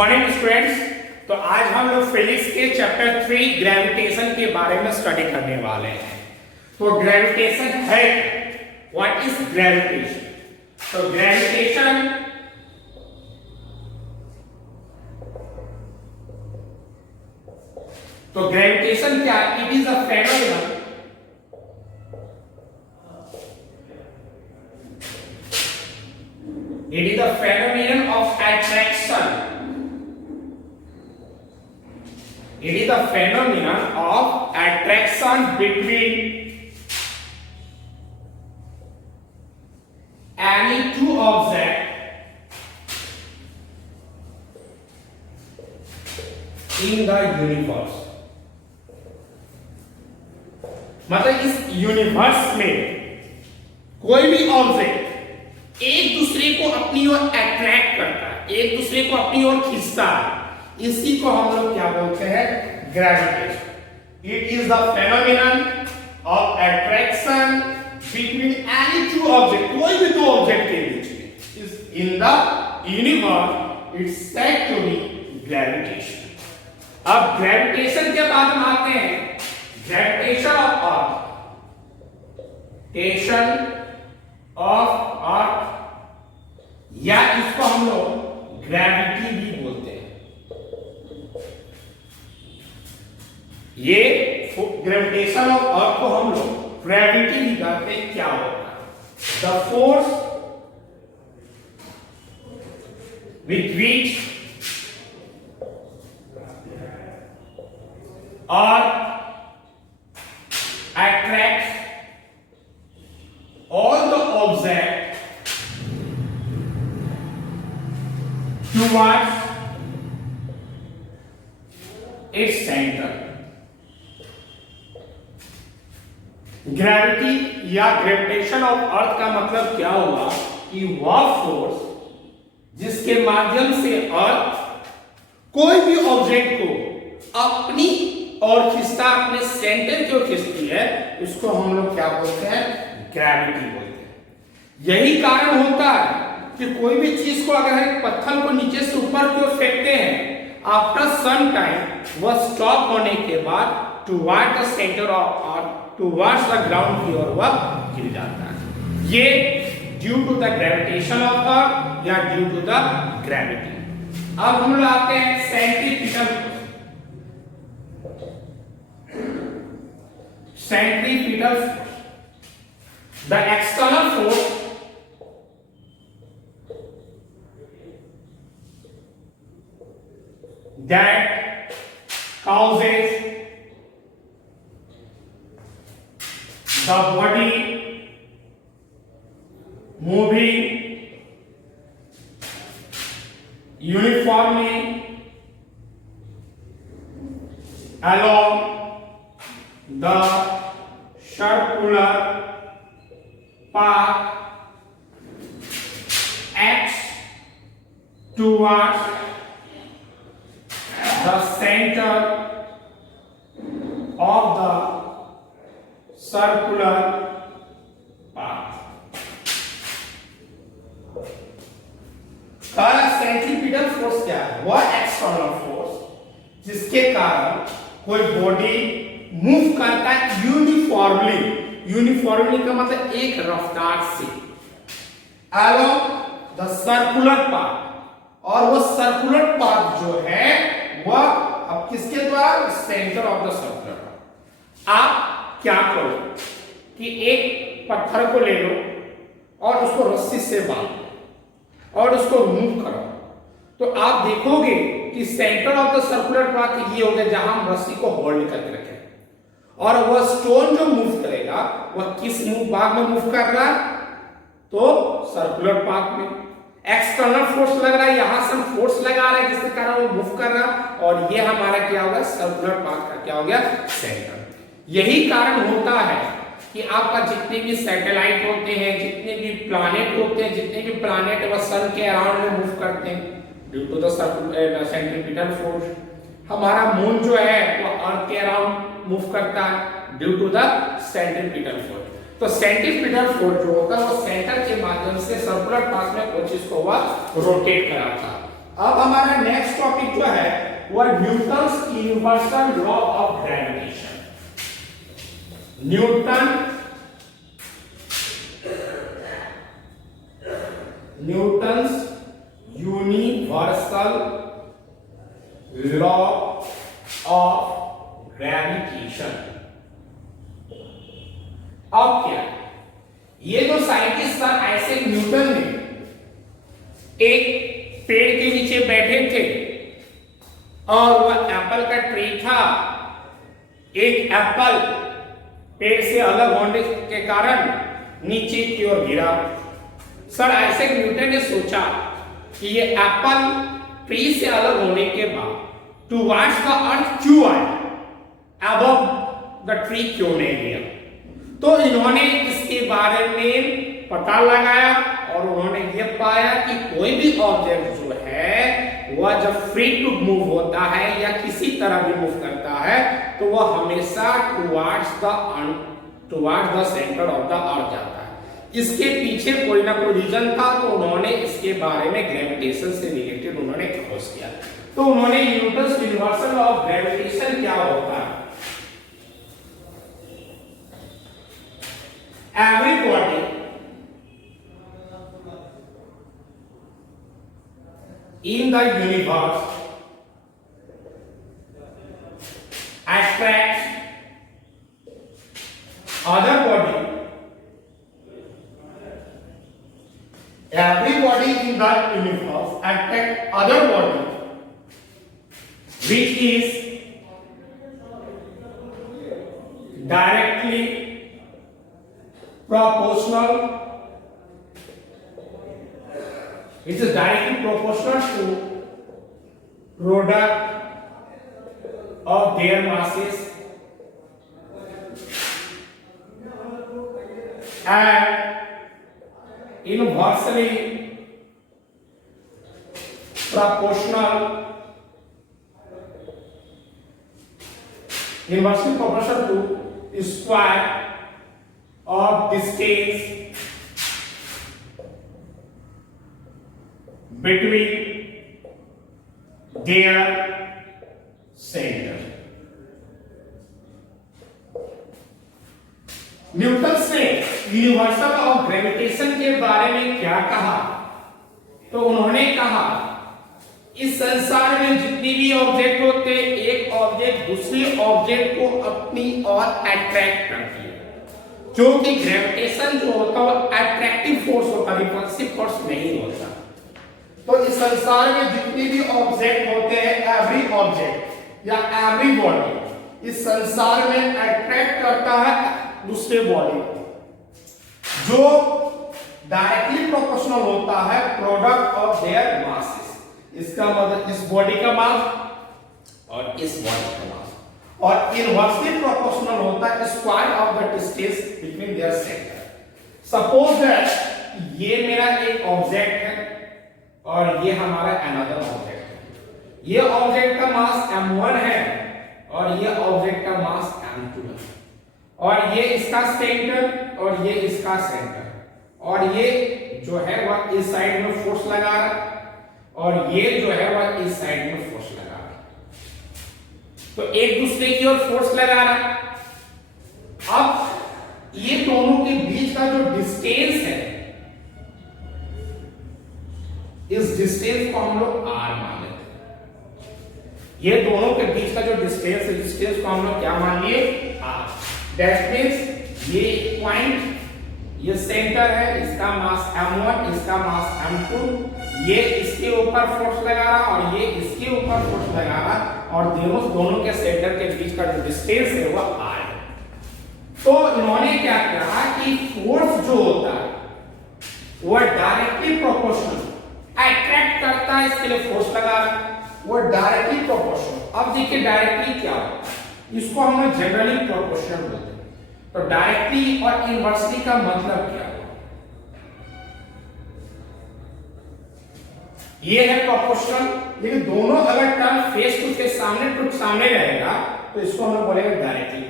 Morning students. तो आज हम लोग फिजिक्स के चैप्टर 3 ग्रेविटेशन के बारे में स्टडी करने वाले हैं। तो ग्रेविटेशन है, व्हाट इज ग्रेविटेशन? तो ग्रेविटेशन क्या? It is a phenomenon of attraction. It is a phenomenon of attraction between any two objects in the universe. मतलब इस यूनिवर्स में कोई भी ऑब्जेक्ट एक दूसरे को अपनी ओर अट्रैक्ट करता है, एक दूसरे को अपनी ओर खींचता है, इसी को हम लोग क्या बोलते हैं? Gravitation. It is the phenomenon of attraction between any two object, कोई भी दो ऑब्जेक्ट के बीच में is in the universe, it's said to be gravitation. अब ग्रेविटेशन के बाद हम आते हैं ग्रेविटेशन ऑफ अर्थ, टेशन ऑफ अर्थ, या इसको हम लोग ग्रेविटी भी बोलते हैं। ये ग्रेविटेशन ऑफ अर्थ को हम लोग ग्रेविटी भी कहते हैं। क्या होता है? The force with which earth attracts all the objects towards its center. Gravity या ग्रेविटेशन ऑफ अर्थ का मतलब क्या हुआ कि वह फोर्स जिसके माध्यम से अर्थ कोई भी ऑब्जेक्ट को अपनी और खिंचता, अपने सेंटर की ओर खींचती है, उसको हम लोग क्या बोलते हैं? ग्रेविटी बोलते हैं। यही कारण होता है कि कोई भी चीज को अगर हम पत्थर को नीचे से ऊपर की ओर फेंकते हैं, आफ्टर सम टाइम वह स्टॉप होने के बाद toward the centre of earth, towards the ground की ओर वह गिर जाता है। ये due to the gravitation of earth या ड्यू टू द ग्रेविटी। अब हम लोग आते हैं centripetal force, the external force that causes the body moving uniformly along the circular path acts towards the center of the circular path. Centripetal force क्या है? वह external force जिसके कारण कोई बॉडी मूव करता है यूनिफॉर्मली। यूनिफॉर्मली का मतलब एक रफ्तार से अलोंग द सर्कुलर पाथ, और वो सर्कुलर पाथ जो है वह अब किसके द्वारा? Centre of the circular path. आप क्या करो कि एक पत्थर को ले लो और उसको रस्सी से बांधो और उसको मूव करो, तो आप देखोगे कि centre of the circular path ये हो गया जहां हम रस्सी को होल्ड करके रखें, और वह स्टोन जो मूव करेगा वह किस भाग में मूव कर रहा है? तो सर्कुलर पाथ में। एक्सटर्नल फोर्स लग रहा है, यहां से हम फोर्स लगा रहे हैं जिसके कारण वो मूव कर रहा है, और ये हमारा क्या होगा? सर्कुलर पाथ का क्या हो गया? सेंटर। यही कारण होता है कि आपका जितने भी सैटेलाइट होते हैं, जितने भी प्लैनेट होते हैं, जितने भी प्लैनेट वह सन के अराउंड में मूव करते हैं due to the centripetal force. हमारा मून जो है वो अर्थ के अराउंड मूव करता है due to the centripetal force. तो सेंट्रीपिटल फोर्स जो होता है वो सेंटर के माध्यम से सर्कुलर पाथ में कोई चीज को वह रोटेट कराता है। अब हमारा नेक्स्ट टॉपिक वह Newton's universal law of gravitation. Newton's universal law of gravitation. अब क्या, ये जो साइंटिस्ट था आइजैक न्यूटन ने एक पेड़ के नीचे बैठे थे और वह एप्पल का ट्री था। एक एप्पल पेड़ से अलग होने के कारण नीचे की ओर गिरा। सर आइजैक न्यूटन ने सोचा कि ये एप्पल ट्री से अलग होने के बाद टुवर्ड्स द अर्थ क्यों आया, अबव द ट्री क्यों नहीं गया। तो इन्होंने इसके बारे में पता लगाया और उन्होंने ये पाया कि कोई भी ऑब्जेक्ट जो है वह जब फ्री टू मूव होता है या किसी तरह भी मूव करता है तो वह हमेशा towards the centre of the earth जाता है। इसके पीछे कोई ना कोई रीजन था, तो उन्होंने इसके बारे में ग्रेविटेशन से रिलेटेड उन्होंने खोज किया। तो उन्होंने Newton's universal law of gravitation क्या होता है, everybody in the universe attracts other body. Everybody in the universe attracts other body which is directly proportional, which is directly proportional to product of their masses and inversely proportional to square of distance between their center. Newton ने universal of gravitation के बारे में क्या कहा, तो उन्होंने कहा इस संसार में जितनी भी ऑब्जेक्ट होते हैं, एक ऑब्जेक्ट दूसरे ऑब्जेक्ट को अपनी ओर अट्रैक्ट करती है, क्योंकि ग्रेविटेशन जो होता है अट्रैक्टिव फोर्स होता है, रिपल्सिव फोर्स नहीं होता। तो इस संसार में जितनी भी ऑब्जेक्ट होते हैं, एवरी ऑब्जेक्ट या एवरी बॉडी इस संसार में अट्रैक्ट करता है दूसरे बॉडी को, जो डायरेक्टली प्रोपोर्शनल होता है प्रोडक्ट ऑफ देयर मासेस। इसका मतलब इस बॉडी का मास और इस बॉडी का मास, और इनवर्सली प्रोपोर्शनल होता है square of the distance between their centre. Suppose that ये मेरा एक ऑब्जेक्ट है और ये हमारा अनदर ऑब्जेक्ट है। ये ऑब्जेक्ट का मास m1 है और ये ऑब्जेक्ट का मास m2 है, और ये इसका सेंटर और ये इसका सेंटर, और ये जो है वह इस साइड में फोर्स लगा रहा है और ये जो है वह इस साइड में फोर्स लगा रहा है। तो एक दूसरे की ओर फोर्स लगा रहा है। अब ये दोनों के बीच का जो डिस्टेंस है, इस डिस्टेंस को हम लोग r मान लेते हैं। ये दोनों के बीच का जो डिस्टेंस है, डिस्टेंस को हम लोग क्या मान लिए, r। दैट मींस ये पॉइंट, ये सेंटर है, इसका मास m1, इसका मास m2, ये इसके ऊपर फोर्स लगा रहा और ये इसके ऊपर फोर्स लगा रहा, और दोनों के सेंटर के बीच का जो डिस्टेंस है वह r है। तो इन्होंने क्या कहा कि फोर्स जो होता है वह डायरेक्टली प्रोपोर्शनल, अट्रैक्ट करता है इसके लिए फोर्स लगा रहा है, वो डायरेक्टली प्रोपोर्शनल। अब देखिए डायरेक्टली क्या होता है, इसको हम लोग जनरली प्रोपोर्शनल बोलते हैं। तो डायरेक्टली और इनवर्सली का मतलब क्या है, ये है प्रोपोर्शनल, लेकिन दोनों अगर टर्म फेस टू फेस सामने टू सामने रहेगा तो इसको हम लोग बोलेंगे डायरेक्टली।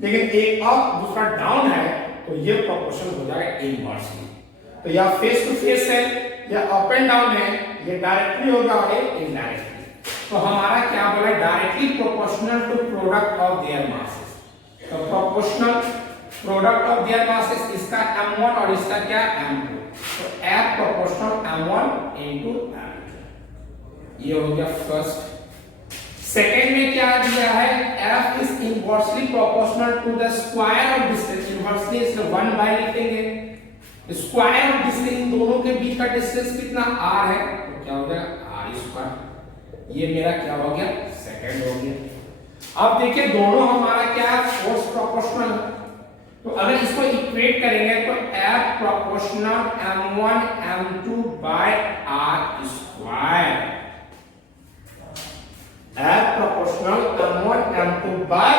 लेकिन एक अप दूसरा डाउन है तो ये प्रोपोर्शनल हो जाएगा इनवर्सली। तो या फेस टू फेस है या अप एंड डाउन है, ये डायरेक्टली होगा और इनडायरेक्टली। तो हमारा क्या बोला, directly proportional to product of their masses. तो proportional product of their masses, इसका m1 और इसका क्या m2, तो F proportional m1 into m2, ये हो गया फर्स्ट। सेकेंड में क्या दिया है, F is inversely proportional to the square of distance, inversely इसमें 1 बाय लिखेंगे, स्क्वायर ऑफ डिस्टेंस, इन दोनों के बीच का डिस्टेंस कितना r है, तो क्या हो गया r स्क्वायर, ये मेरा क्या हो गया सेकंड हो गया। अब देखिए दोनों हमारा क्या फोर्स प्रोपोर्शनल है, तो अगर इसको इक्वेट करेंगे तो F proportional m1 m2 by r square, F proportional m1 m2 by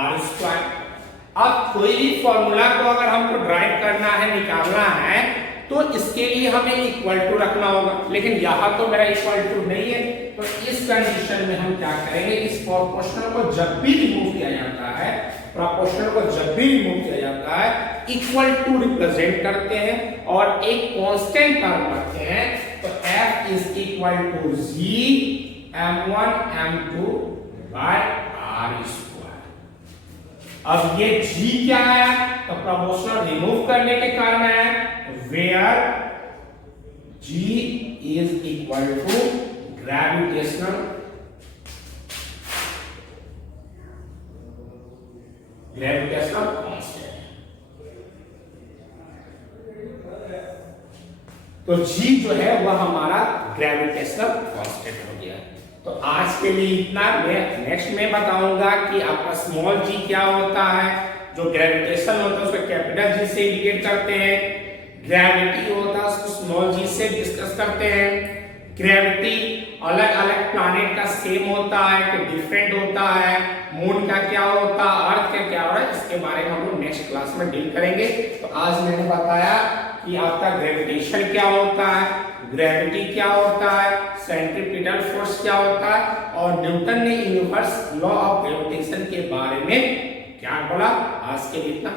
r square. अब कोई भी फॉर्मूला को अगर हमको ड्राइव करना है, निकालना है, तो इसके लिए हमें इक्वल टू रखना होगा, लेकिन यहां तो मेरा इक्वल टू नहीं है, तो इस कंडीशन में हम क्या करेंगे, इस प्रोपोर्शनल को जब भी रिमूव किया जाता है, प्रोपोर्शनल को जब भी रिमूव किया जाता है, इक्वल टू रिप्रेजेंट करते हैं और एक कांस्टेंट टर्म रखते हैं, तो F is equal to G m1 m2 by r square. अब ये G क्या आया, तो प्रोपोर्शनल रिमूव करने के कारण है, where G is equal to gravitational constant। तो G जो है वह हमारा ग्रेविटेशनल कांस्टेंट हो गया। तो आज के लिए इतना, मैं नेक्स्ट में बताऊंगा कि आपका स्मॉल g क्या होता है, जो ग्रेविटेशन होता है उसको कैपिटल G से इंडिकेट करते हैं, ग्रेविटी होता है उसको स्मॉल g से डिस्कस करते हैं। ग्रेविटी अलग अलग प्लैनेट का सेम होता है कि डिफरेंट होता है, मून का क्या होता है, अर्थ का क्या होता है, इसके बारे में हम लोग नेक्स्ट क्लास में डील करेंगे। तो आज मैंने बताया कि आपका ग्रेविटेशन क्या होता है, ग्रेविटी क्या होता है, सेंट्रीपिटल फोर्स क्या होता है, और न्यूटन ने यूनिवर्स लॉ ऑफ ग्रेविटेशन के बारे में क्या बोला। आज के लिए इतना।